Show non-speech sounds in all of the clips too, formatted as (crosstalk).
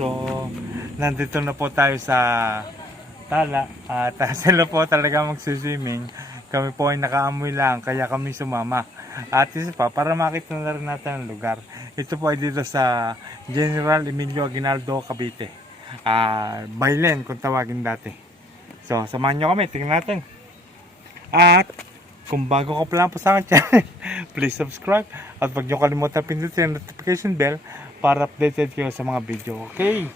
So, nandito na po tayo sa tala. At uh, (laughs) sila po talaga magsiswimming. Kami po ay nakaamoy lang, kaya kami sumama. At isa pa, para makita na rin natin ang lugar. Ito po ay dito sa General Emilio Aguinaldo, Cavite. Ah, Bailen, kung tawagin dati. So, samahan nyo kami, tingnan natin. At, kung bago ka pa lang po sa akin channel, (laughs) please subscribe. At huwag nyo kalimutan pindutin ang notification bell para updated kayo sa mga video. Okay?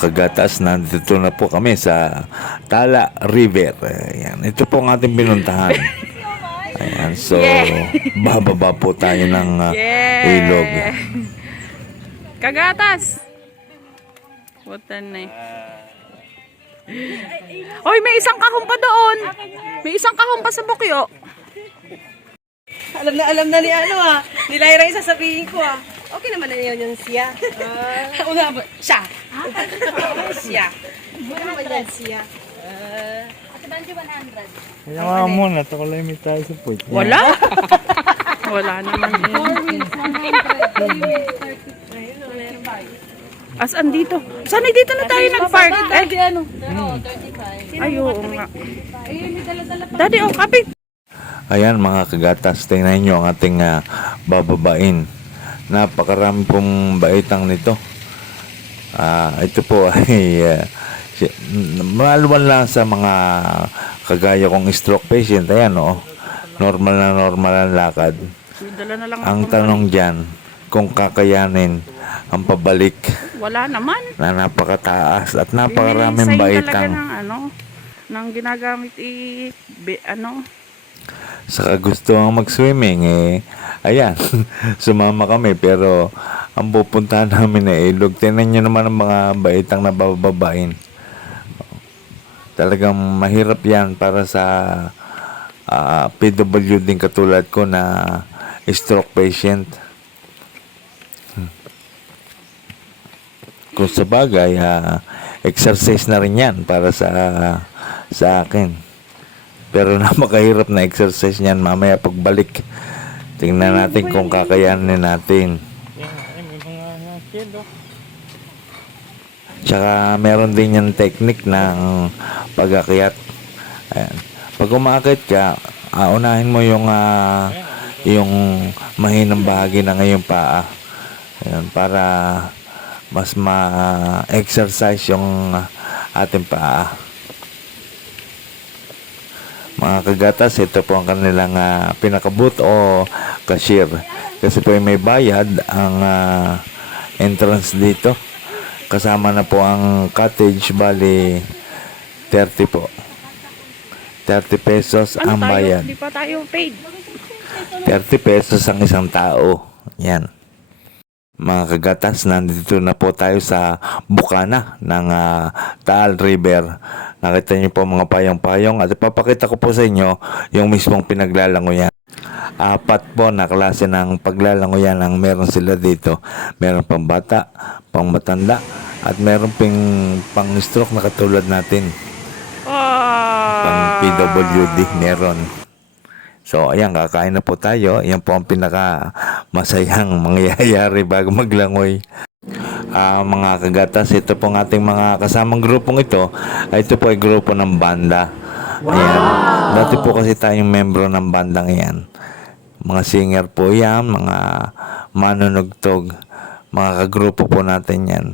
Kagatas, nandito na po kami sa Tala River. Ayan. Ito po ang ating pinuntahan. Ayan. So, bababa po tayo ng uh, ilog. Kagatas! Putan na eh. Oy, may isang kahon pa doon. May isang kahon pa sa bukyo. Alam na alam na ni ano ah. Ni Lyra yung sasabihin ko ah. Okay naman na yun yung siya. Ah. (laughs) Una ba? Siya. siya. Naman yan siya? Kaya nga muna, tukulay tayo sa point. Wala. (laughs) Wala naman. As dito? Saan ay dito na tayo nag-park? Eh, ano? Ay, oo nga. Daddy, oh, kapit. Ayan mga kagatas, tingnan nyo ang ating uh, bababain. Napakarami pong baitang nito. Ah, ito po ay (laughs) uh, maluwan lang sa mga kagaya kong stroke patient. Ayan oh, normal na normal ang lakad. Ang tanong dyan, kung kakayanin ang pabalik Wala naman. na napakataas at napakaraming baitang. ng ano, ng ginagamit i, bi, ano, Saka gusto ang mag-swimming eh. Ayan, (laughs) sumama kami pero ang pupuntahan namin na ilog. Tingnan nyo naman ang mga baitang nabababain. Talagang mahirap yan para sa ah, PWD din katulad ko na stroke patient. Hmm. Kung sa bagay, ah, exercise na rin yan para sa sa akin. Pero (laughs) napakahirap na exercise niyan mamaya pagbalik. Tingnan natin kung kakayanin natin. Uh. Tsaka meron din yung technique ng pag-akyat. Ayan. Pag umakit ka, ah, unahin mo yung ah, yung mahinang bahagi ng iyong paa. Ayan, para mas ma-exercise yung ating paa. Mga kagatas, ito po ang kanilang ah, pinakabut o cashier. Kasi po may bayad ang ah, entrance dito. Kasama na po ang cottage, bali 30 po. 30 pesos Ano ang tayo? bayad. Hindi pa tayo paid. 30 pesos ang isang tao. Yan. Mga kagatas, nandito na po tayo sa bukana ng ah, Taal River. Nakita niyo po mga payong-payong at ipapakita ko po sa inyo yung mismong pinaglalangoyan. Apat po na klase ng paglalangoyan ang meron sila dito. Meron pang bata, pang matanda, at meron ping pang stroke na katulad natin. Pang Ah. PWD meron. So, ayan, kakain na po tayo. Yan po ang pinaka masayang (laughs) mangyayari bago maglangoy. Ah, mga kagatas, ito pong ating mga kasamang grupong ito. Ay, ito po ay grupo ng banda. Ayan. Dati po kasi tayong membro ng bandang yan. Mga singer po yan, mga manunugtog, mga kagrupo po natin yan.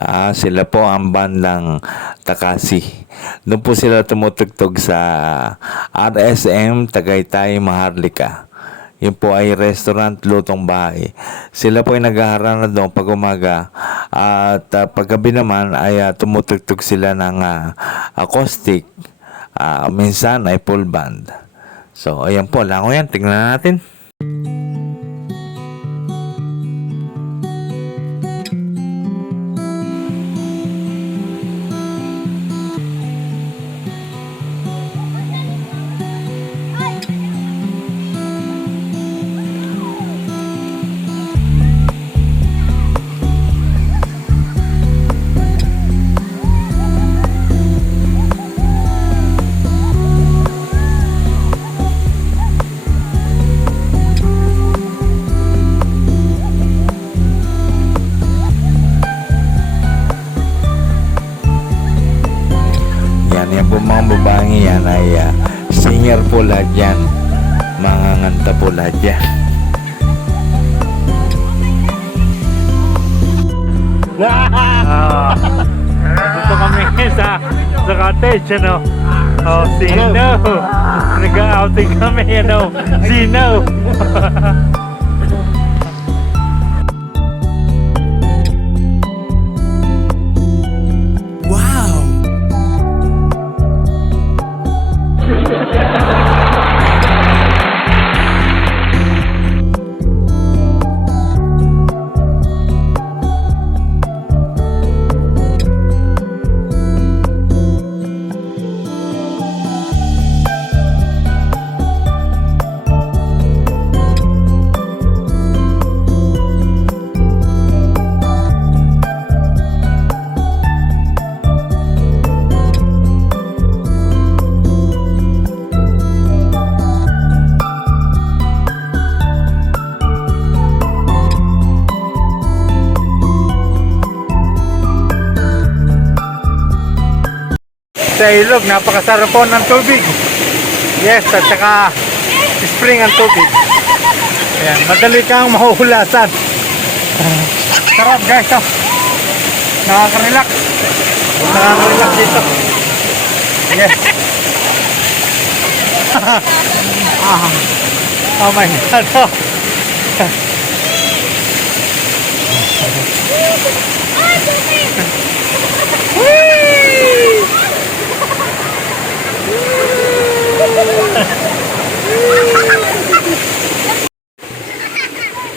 Ah, sila po ang bandang Takasi. Doon po sila tumutugtog sa RSM Tagaytay Maharlika. Yun po ay restaurant lutong bahay. Sila po ay naghaharana doon pag umaga at uh, paggabi naman ay ah, tumutugtog sila ng ah, acoustic. Ah, minsan ay full band. So, ayan po. Lango yan. Tingnan natin. Yan. Ah, dito kami (laughs) sa sa cottage, ano? Oh, sino? Nag-outing kami, ano? Sino? (laughs) Sa ilog, napakasarap po ng tubig. Yes, at saka spring ang tubig. Ayan, madali kang mahuhulasan. Sarap guys, oh. Nakaka-relax. Nakaka-relax dito. Yes. (laughs) ah, oh my God. Oh.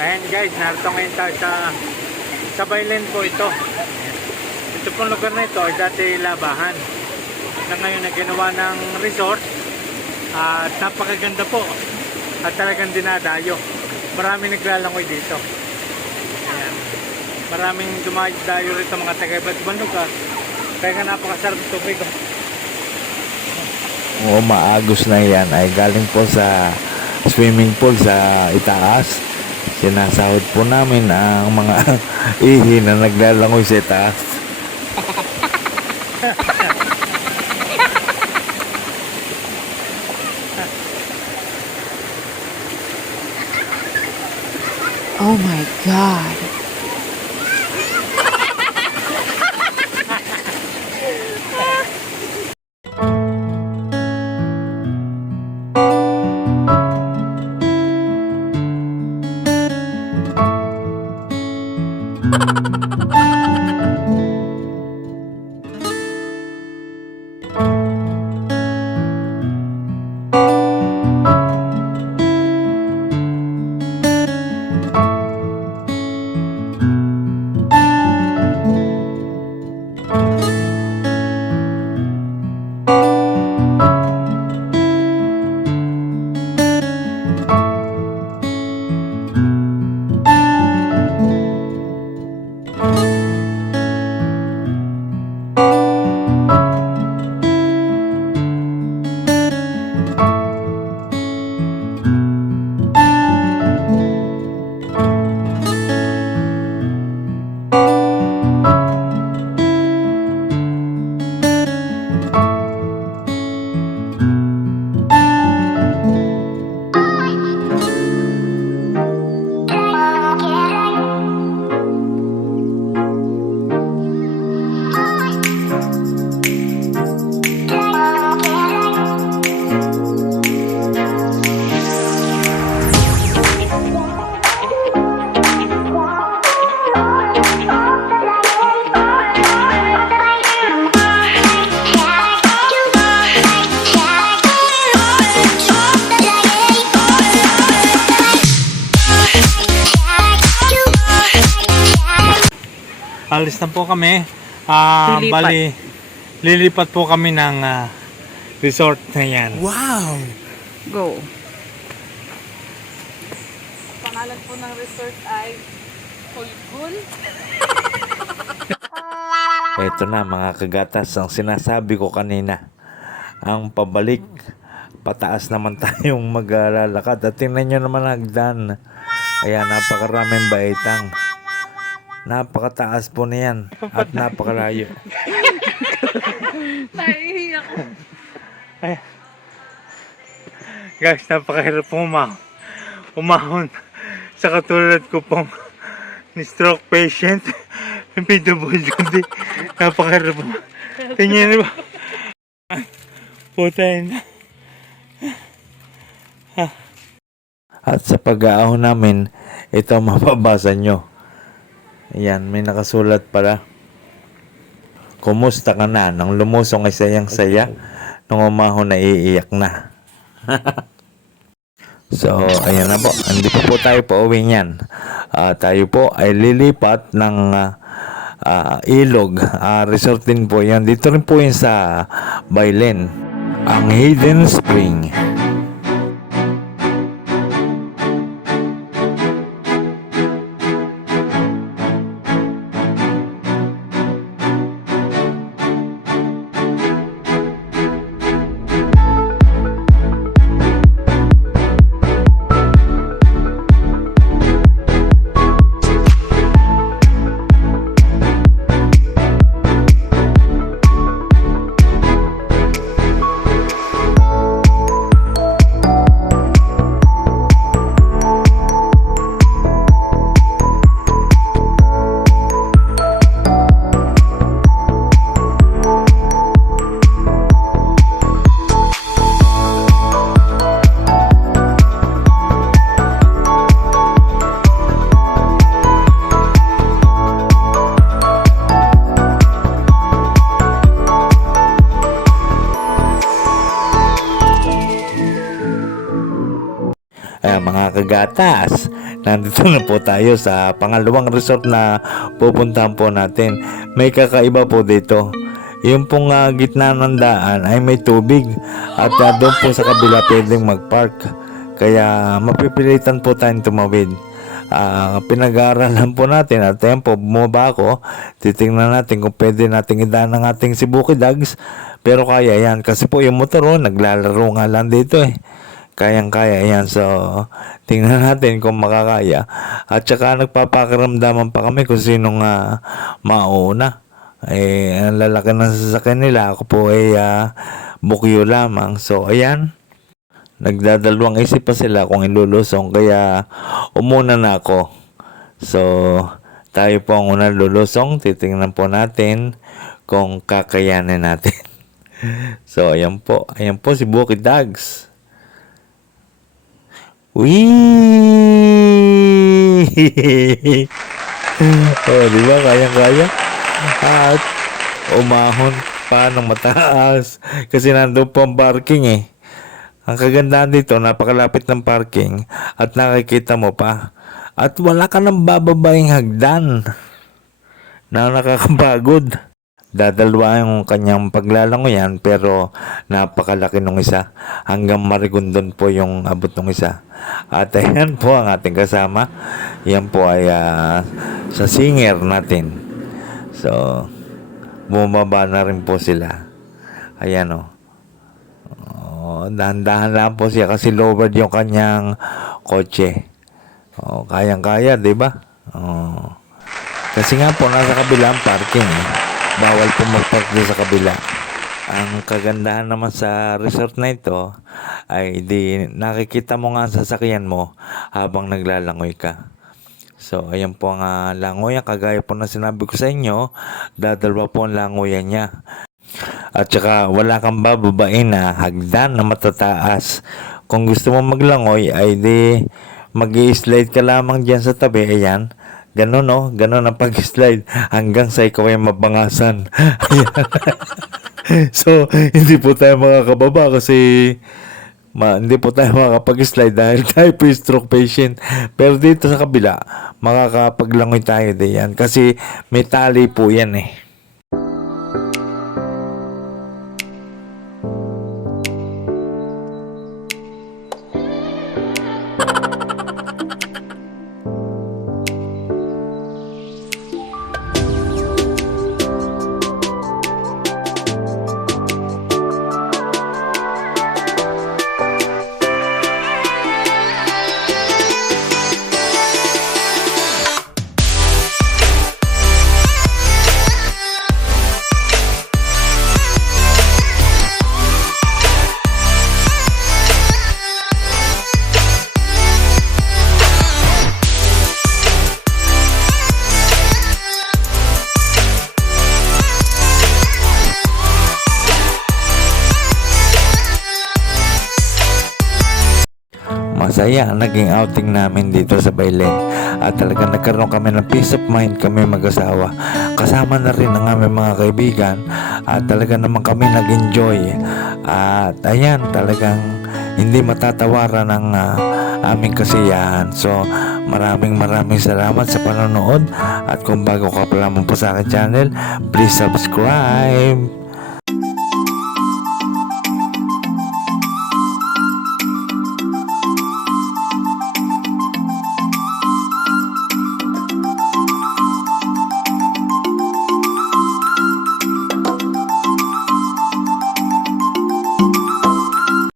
Ayan guys, narito ngayon tayo sa sa Baylen po ito. Ito pong lugar na ito ay dati labahan na ngayon na ginawa ng resort at napakaganda po at talagang dinadayo. Maraming naglalangoy dito. Ayan. Maraming dumadayo rito mga taga iba't ibang lugar. Kaya nga napakasarap tubig. oh. Oo, maagos na yan ay galing po sa swimming pool sa itaas. Sinasahod po namin ang mga (laughs) ihi na naglalangoy sa itaas. Oh my God. Alis na po kami. Ah, Lilipat. bali, lilipat po kami ng ah, resort na yan. Go. Pangalan po ng resort ay Kulkul. (laughs) Ito na mga kagatas ang sinasabi ko kanina. Ang pabalik, pataas naman (laughs) tayong maglalakad. At tingnan nyo naman ang hagdan. Kaya napakaraming baitang. Napakataas po niyan at (laughs) napakalayo. (laughs) Nahihiyak ko. Guys, napakahirap po umahon. Umahon sa katulad ko pong (laughs) ni stroke patient. Yung PWD. Napakahirap po. Tingnan niyo ba? Putay na. At sa pag-aahon namin, ito ang mababasa nyo. Ayan, may nakasulat pala. Kumusta ka na? Nang lumusong ay sayang saya. Nung umahon na iiyak na. (laughs) so, ayan na po. Hindi pa po tayo pauwi niyan. Ah, tayo po ay lilipat ng ah, ah, ilog. Ah, resort din po yan. Dito rin po yan sa Bailen. Ang Hidden Spring. Nandito na po tayo sa pangalawang resort na pupuntahan po natin. May kakaiba po dito. Yung pong ah, gitna ng daan ay may tubig at ah, doon po sa kabila pwedeng mag-park. Kaya mapipilitan po tayong tumawid. Ah, pinag-aaralan po natin at tempo bumaba ako. Titingnan natin kung pwede nating idaan ng ating Sibuki Dogs. Pero kaya yan kasi po yung motor oh, naglalaro nga lang dito eh kayang-kaya yan. So, tingnan natin kung makakaya. At saka nagpapakiramdaman pa kami kung sinong uh, mauna. Eh, ang lalaki ng sasakyan nila. Ako po ay uh, bukyo lamang. So, ayan. Nagdadalawang isip pa sila kung ilulusong. Kaya, umuna na ako. So, tayo po ang unang lulusong. Titingnan po natin kung kakayanin natin. (laughs) so, ayan po. Ayan po si Bukid Dogs. Wee! (laughs) oh, di ba? Kayang-kaya. At umahon pa ng mataas. Kasi nandun po ang parking eh. Ang kagandahan dito, napakalapit ng parking at nakikita mo pa. At wala ka nang bababaing hagdan na nakakapagod. Dadalwa yung kanyang paglalangoyan pero napakalaki nung isa. Hanggang marigundon po yung abot nung isa. At (laughs) ayan po ang ating kasama. Yan po ay ah, sa singer natin. So, bumaba na rin po sila. Ayan o. Oh, dahan-dahan lang po siya kasi lowered yung kanyang kotse. Oh, kayang-kaya, 'di ba? Oh. Kasi nga po nasa kabila ang parking eh. Bawal po mag-park sa kabila. Ang kagandahan naman sa resort na ito ay di nakikita mo nga ang sasakyan mo habang naglalangoy ka. So, ayan po ang uh, langoyan. Kagaya po na sinabi ko sa inyo, dadalwa po ang langoyan niya. At saka wala kang bababain na hagdan na matataas. Kung gusto mo maglangoy ay di mag slide ka lamang dyan sa tabi. Ayan. Ganon no, ganon ang pag-slide hanggang sa ikaw ay mabangasan. (laughs) So, hindi po tayo makakababa kasi ma, hindi po tayo makakapag-slide dahil (laughs) tayo po stroke patient. Pero dito sa kabila, makakapaglangoy tayo diyan kasi may tali po yan eh. Masaya ang naging outing namin dito sa Bailen at talaga nagkaroon kami ng peace of mind kami mag-asawa. Kasama na rin ang aming mga kaibigan at talaga naman kami nag-enjoy. At ayan, talagang hindi matatawaran ang ah, aming kasiyahan. So, maraming maraming salamat sa panonood at kung bago ka pa lamang po sa akin channel, please subscribe.